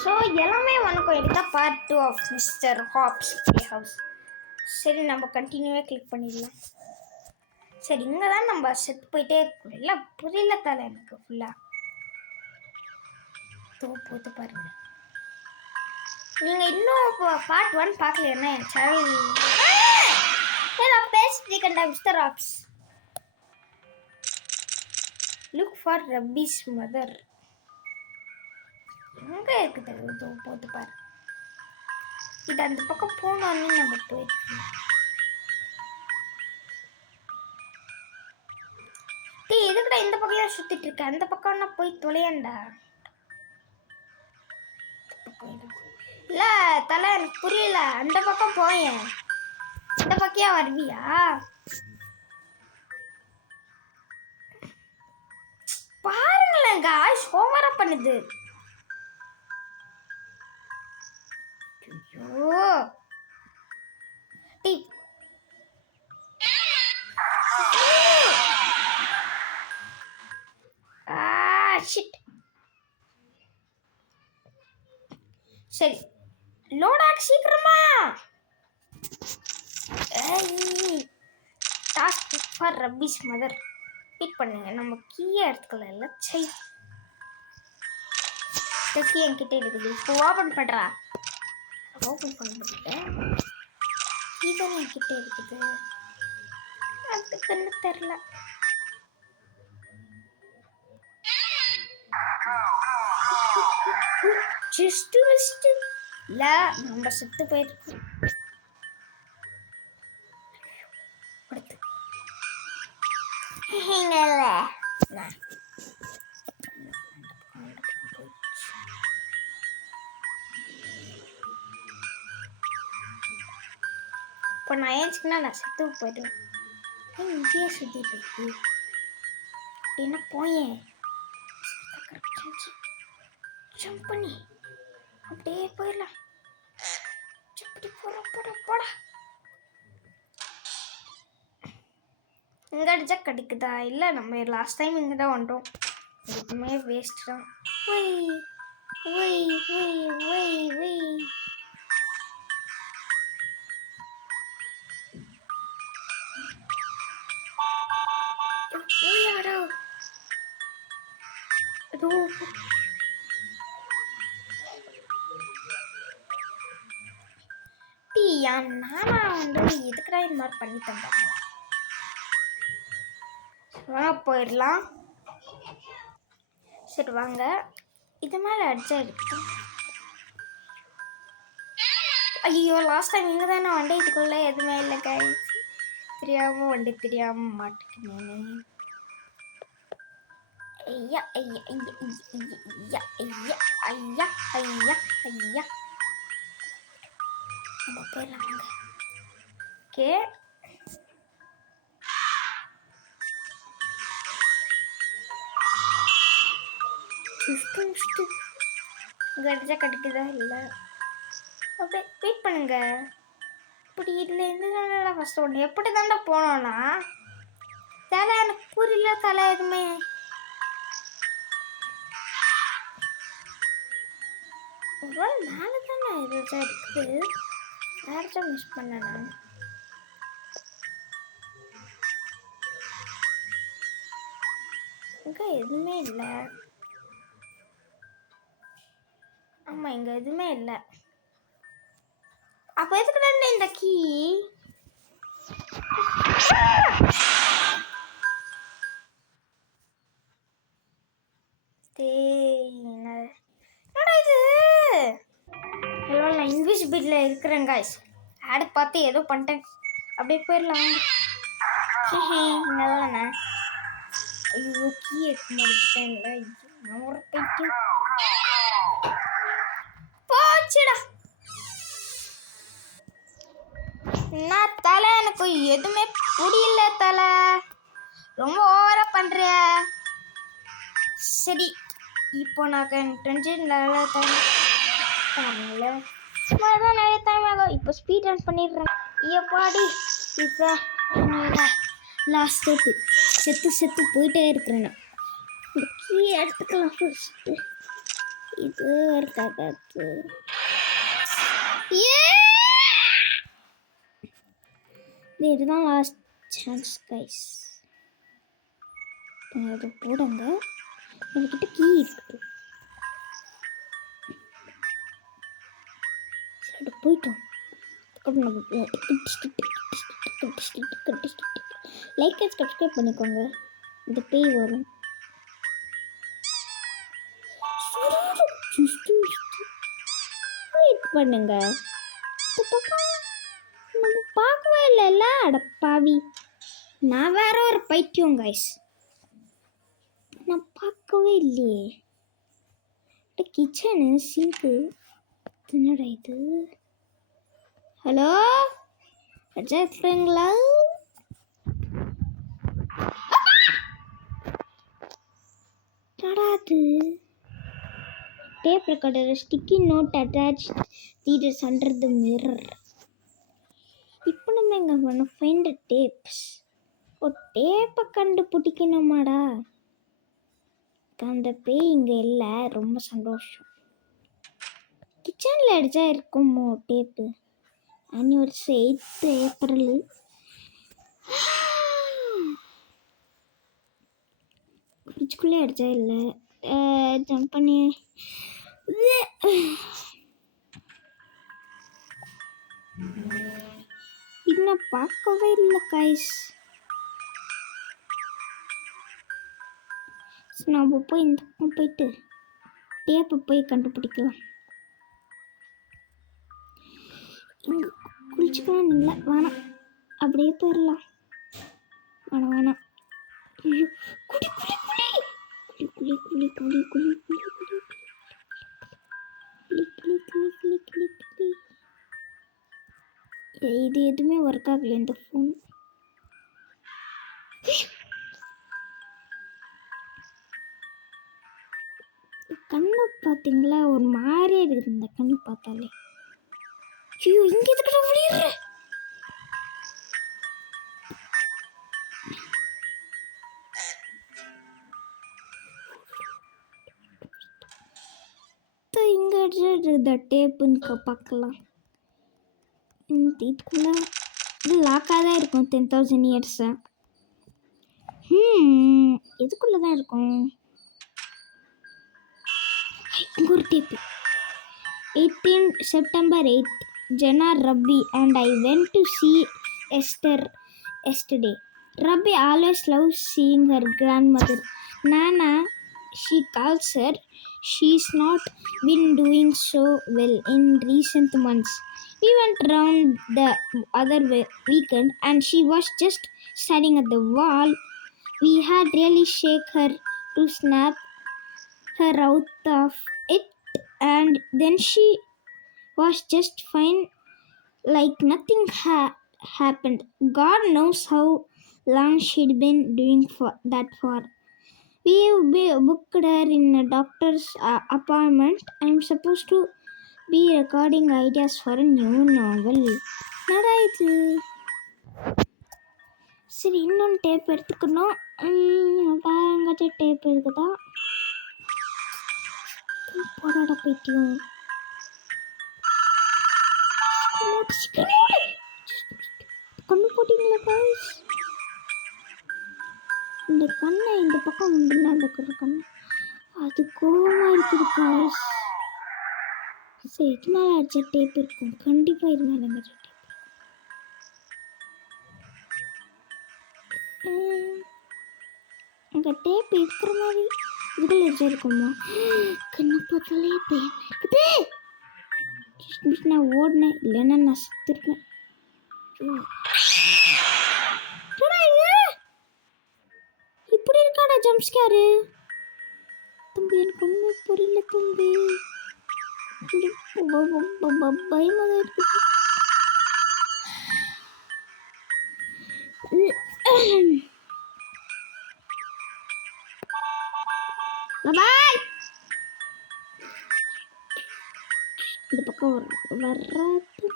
So எல்லாமே வணக்கம். இதுதான் part 2 of mister Hobbs play house. சரி, நம்ம கண்டினியூவாக கிளிக் பண்ணிடலாம். சரி, இங்கே தான் நம்ம செத்து போயிட்டே இருக்கோம். இல்லை புரியல தலை எனக்கு ஃபுல்லாக போட்டு பாருங்க. நீங்கள் இன்னும் பார்ட் 1 பார்க்கலைன்னா என் சேனல் நான் பேசிட்டு இருக்கேன்டா mister Hobbs. Look for rabies mother. எங்கே இருக்குது போட்டு பாரு. இது அந்த பக்கம் போனோன்னு நம்ம போயிட்டு எதுக்குடா இந்த பக்கம் சுத்திட்டு இருக்க? அந்த பக்கம்னா போய் தொலையண்டா. இல்ல தலை எனக்கு புரியல. அந்த பக்கம் போயேன். இந்த பக்கியா வருவியா? பாருங்களேன் காய்ஸ், ஓவரா பண்ணுது. ஐயோ சரி, லோடாக் சீக்கிரமா. Task for rabies mother wait பண்ணுங்க. நம்ம கீயை எடுத்துக்கலாம். இல்லை சை கீ என்கிட்ட இருக்குது. இப்போ ஓப்பன் பண்ணுறா. ஓப்பன் பண்ணிட்டேன். இதுதான் என்கிட்ட இருக்குது. அதுக்குன்னு தெரில. Just missed. இல்லை நம்ம செத்து போயிருக்கோம். இப்போ நான் ஏஞ்சிக்கினா நான் செத்து போயிடுவேன். இங்கேயே சுற்றிட்டு இருக்கு அப்படின்னா போயேன். ஜம்ப் பண்ணி அப்படியே போயிடலாம். போடா. இங்கே அடிச்சா கிடைக்குதா? இல்லை, நம்ம லாஸ்ட் டைம் இங்கே தான் வந்துட்டோம். எதுவுமே வேஸ்ட் தான். நானா வந்து எதுக்குடா இந்த மாதிரி பண்ணி தந்தாங்க. போயிடலாம். சரி வாங்க, இது மேலே அடிச்சா இருக்கு. ஐயோ, லாஸ்ட் டைம் இங்கே தானே வண்டி. இதுக்குள்ள எதுவுமே இல்லை கைஸ். தெரியாமல் வண்டி தெரியாமல் மாட்டுக்குனேன். ஐயா ஐயா ஐயா ஐயா ஐயா ஐயா ஐயா ஐயா. நம்ம போயிடலாம் வாங்க. ஓகே, இங்கே அடிச்சா கிடைக்குதா? இல்லை, அப்படியே வெயிட் பண்ணுங்க. இப்படி இதில் இருந்து தானே ஃபஸ்ட்டு ஒன்று எப்படி தாண்டா போனோன்னா தலை எனக்கு புரியல. தலை எதுவுமே மேலே தானே ஏதாச்சும் இருக்குது. யாராச்சும் மிஸ் பண்ண நான். இங்கே எதுவுமே இல்லை. ஆமாம், இங்கே எதுவுமே இல்லை. அப்போ எதுக்கு இந்த கீ? என்னடா இது? நான் இன்விசிபிளில் இருக்கிறேன் காய்ஸ். ஆட் பார்த்து ஏதோ பண்ணிட்டேன். அப்படியே போயிடலாம். இங்கதானே. ஐயோ, கீ எடுக்க மாட்டேன். இல்லை, நான் ஒரு போயிட்டு போச்சுடா. நான் தலை எனக்கு எதுவுமே புரியல. தலை ரொம்ப ஓவரா பண்ற. சரி, இப்போ நான் டென்ஷன் நிறைய டைம் ஆகும். இப்போ ஸ்பீட் ரன் பண்ணிடுறேன். எப்பாடி இப்போ லாஸ்ட் செத்து போயிட்டே இருக்கிறேன். இந்த கீ எடுத்துக்கலாம் ஃபர்ஸ்ட்டு. இது இருக்காது. இதுதான் லாஸ்ட் சான்ஸ் கைஸ். அதை போடுங்க. என்கிட்ட கீ இருக்கு. சரி போயிட்டோம். லைக் அண்ட் சப்ஸ்கிரைப் பண்ணிக்கோங்க. இந்த பேய் வரும். வெயிட் பண்ணுங்க. நம்ம பார்க்கவே இல்லைல்ல. அடப்பாவி, நான் வேற ஒரு பைத்தியம் கைஸ். நான் பார்க்கவே இல்லையே. கிச்சனு சிங்க்கு என்னடா இது? ஹலோ இருக்கிறீங்களா? அது tape recorder. Sticky note attach these under the mirror. இப்போ நம்ம எங்கே பண்ணோம்? Find tabs. ஓ, டேப்பை கண்டுபிடிக்கணுமாடா? அந்த பேய் இங்கே இல்லை. ரொம்ப சந்தோஷம். கிச்சனில் அடிச்சா இருக்குமோ டேப்பு? Anniversary 8th April. ஃப்ரிட்ஜுக்குள்ளே அடிச்சா இல்லை. ஜம்ப் பண்ணி இன்னும் பார்க்கவே இல்லை கைஸ். நம்ம போய் இந்த பக்கம் போயிட்டு டேப்பை போய் கண்டுபிடிக்கலாம். இங்கே குளிச்சுக்கலாம். இல்லை வேணாம், அப்படியே போயிடலாம். வேணாம் வேணாம். ஐயோ, குடி குடி குடி குடி குடி குடி குடி குடி குடி குடி குடி குடி குடி குடி. இது எதுவுமே ஒர்க் ஆகல இந்த ஃபோன். கண்ணை பார்த்தீங்களா? ஒரு மாதிரியே இருக்குது இந்த கண்ணு பார்த்தாலே. ஐயோ, இங்கே எதுக்குடா விளையாடுற? இங்கே அடிச்சுட்டு டேப்புன்னு பார்க்கலாம். இதுக்குள்ள இது லாக்காக தான் இருக்கும். 10,000 years. இதுக்குள்ளே தான் இருக்கும். இங்கே ஒரு tape. 18 September 8th. Jenna, Rabbi and I went to see Esther yesterday. Rabbi always loves seeing her grandmother. Nana, she calls her. She's not been doing so well in recent months. We went around the other weekend and she was just staring at the wall. We had really shake her to snap her out of it, and then she was just fine, like nothing happened. God knows how long she'd been doing that for. We booked her in a doctor's appointment. I'm supposed to be recording ideas for a new novel. என்னடா இது? சரி, இன்னொன்று tape எடுத்துக்கணும். வேறங்காட்டி tape இருக்குதா? போராட போயிட்டியும். கண்ணு போட்டிங்களா guys? இந்த கண்ணை இந்த பக்கம் உண்டுன்னா அந்த கண்ணு அது கோவமாக இருக்குது காய்ஸ். சரி, இது மேலே அடிச்ச டேப் இருக்கும். கண்டிப்பாக இது மேலே அடிச்ச டேப். அங்கே டேப் இருக்கிற மாதிரி இதுக்குள்ள அடிச்சா இருக்குமா? கண்ணை பார்த்தாலே பயமா இருக்குது. நான் ஓடினேன், இல்லைன்னா நான் செத்துருக்கேன். இப்படி இருக்காடா ஜம்ப் ஸ்கேரு? தம்பி, எனக்கு ஒன்றும் புரியல தம்பி. பயமாக இருக்குது. பாய். இந்த பக்கம் வர்றது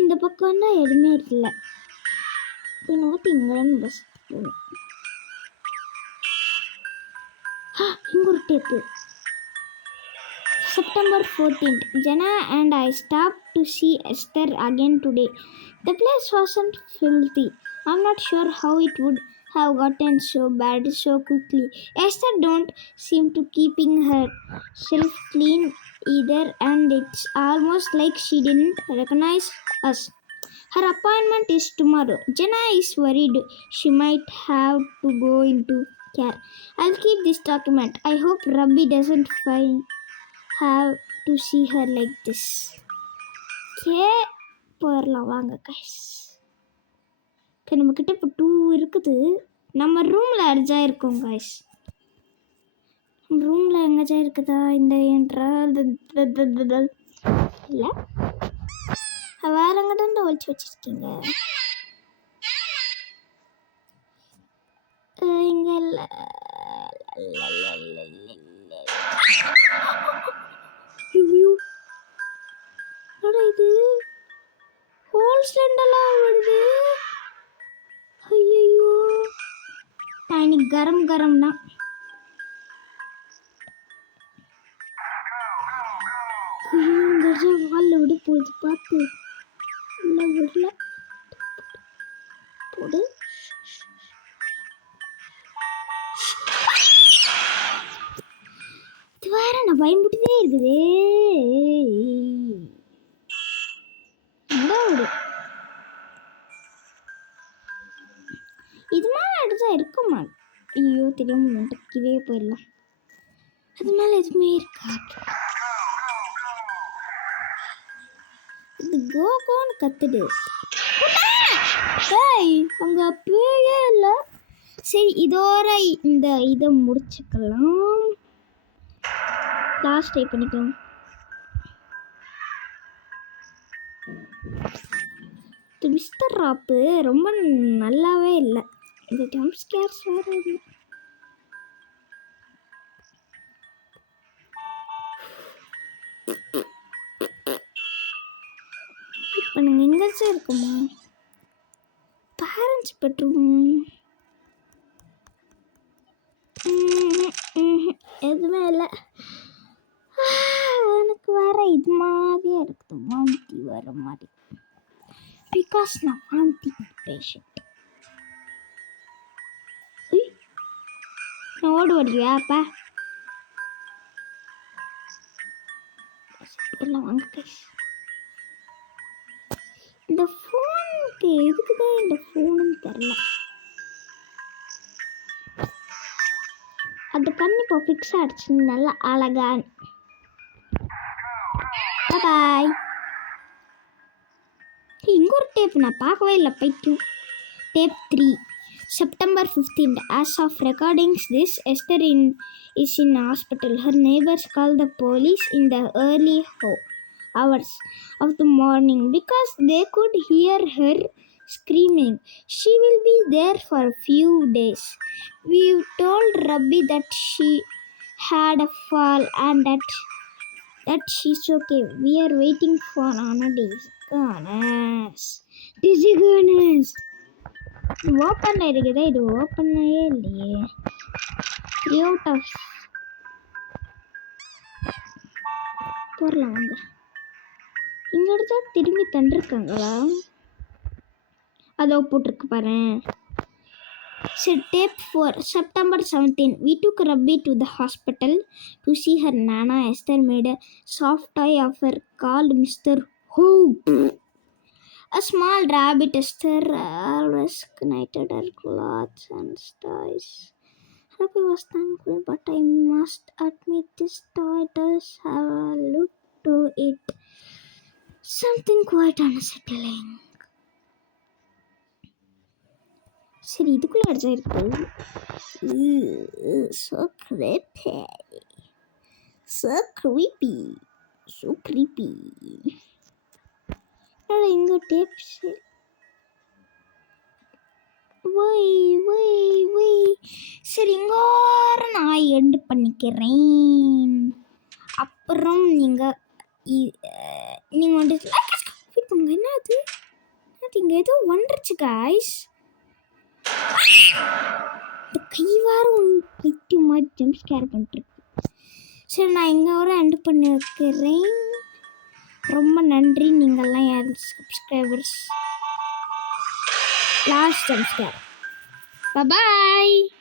இந்த பக்கம் தான் எதுவுமே இல்லை. பார்த்தீங்களா? பஸ் இங்கே ஒரு tape. September 14th. Jenna and I stopped to see Esther again today. The place wasn't filthy. I'm not sure how it would have gotten so bad so quickly. Esther don't seem to keeping herself clean either, and it's almost like she didn't recognize us. Her appointment is tomorrow. Jenna is worried she might have to go into care. I'll keep this document. I hope Rabbi doesn't have to see her like this. போயிடலாம் வாங்க guys. Okay, நம்மக்கிட்ட இப்போ 2 இருக்குது. நம்ம ரூமில் அர்ஜா இருக்கோம் guys. ரூமில் எங்கேஜா இருக்குதா இந்த என்றால் இல்லை, வேற எங்கிட்ட ஒழிச்சு வச்சிருக்கீங்க. இங்கே இல்லை. இது ஹோல்ஸ் ரெண்டெல்லாம் வருது. ஐயோ, இன்னைக்கு கரம் கரம்னா வால்ல விட போகுது பார்த்து. இல்லை விடல போடு. இது வேற நான் பயன்பட்டுதே இருக்குதே. இது மேலே அடிச்சா இருக்குமா? ஐயோ தெரியாம கீழே போயிடலாம். அது மேலே எதுவுமே இருக்கா? இது கோகோன்னு கத்துடு. அங்கே அப்பயே இல்லை. சரி, இதோட இந்த இதை முடிச்சுக்கலாம். லாஸ்ட் டைப் பண்ணிக்கலாம். மிஸ்டர் ராப்பு ரொம்ப நல்லாவே இல்லை. இந்த ஜம்ப் ஸ்கேர்ஸ் வேறு இல்லை. இப்போ நாங்கள் எங்கேயாச்சும் இருக்குமா? பேரண்ட்ஸ் பெட்ரூம் எதுவுமே இல்லை. எனக்கு வேற இது மாதிரியே இருக்குது, வாந்தி வர மாதிரி. பிகாஸ் நான் வாந்தி பேஷண்ட். நான் ஓடுவியா அப்பா? எல்லாம் வாங்க கைஸ். இந்த ஃபோனுக்கு எதுக்குதான் இந்த ஃபோனுன்னு தெரில. அந்த கண்ணு இப்போ ஃபிக்ஸ் ஆகிடுச்சு. நல்லா அழகான். பாய். இங்கே ஒரு டேப் நான் பார்க்கவே இல்லை. பைக்கு tape 3 September 15th. As of recordings this, Esther is in hospital. Her neighbors called the police in the early hours of the morning because they could hear her screaming. She will be there for a few days. We told Rabbi that she had a fall and that she's okay. We are waiting for another goodness. Open இருக்குதா? இது ஓப்பனே இல்லையே. 3 out of போடலாம் வாங்க. இங்கே எடுத்தா திரும்பி தண்டிருக்காங்களா? அதோ போட்டிருக்கு பாரு. சரி, tape 4 September 17. We took Rabbi to the hospital to see her Nana. Esther made a soft toy of her called Mr. Hope. A small rabbit. Esther always knitted her clothes and toys. Rabbi was thankful, but I must admit this toy does have a look to it. Something quite unsettling. சரி, இதுக்குள்ளே அடிச்சா இருக்கு. So creepy. So creepy. So creepy. இங்கே tabs. சரி, இங்கோர நான் end பண்ணிக்கிறேன். அப்புறம் நீங்கள் வந்துட்டு என்ன அது? இங்கே ஏதோ வந்துருச்சு காய்ஸ். இந்த கை வாரம் வைத்தியம் மாதிரி ஜம்ப் ஸ்கேர் பண்ணிட்டுருக்கு. சரி, நான் இங்கே ஒரு எண்டு பண்ணி வைக்கிறேன். ரொம்ப நன்றி நீங்கள்லாம் யார் சப்ஸ்கிரைபர்ஸ். Last jump scare. பாய்.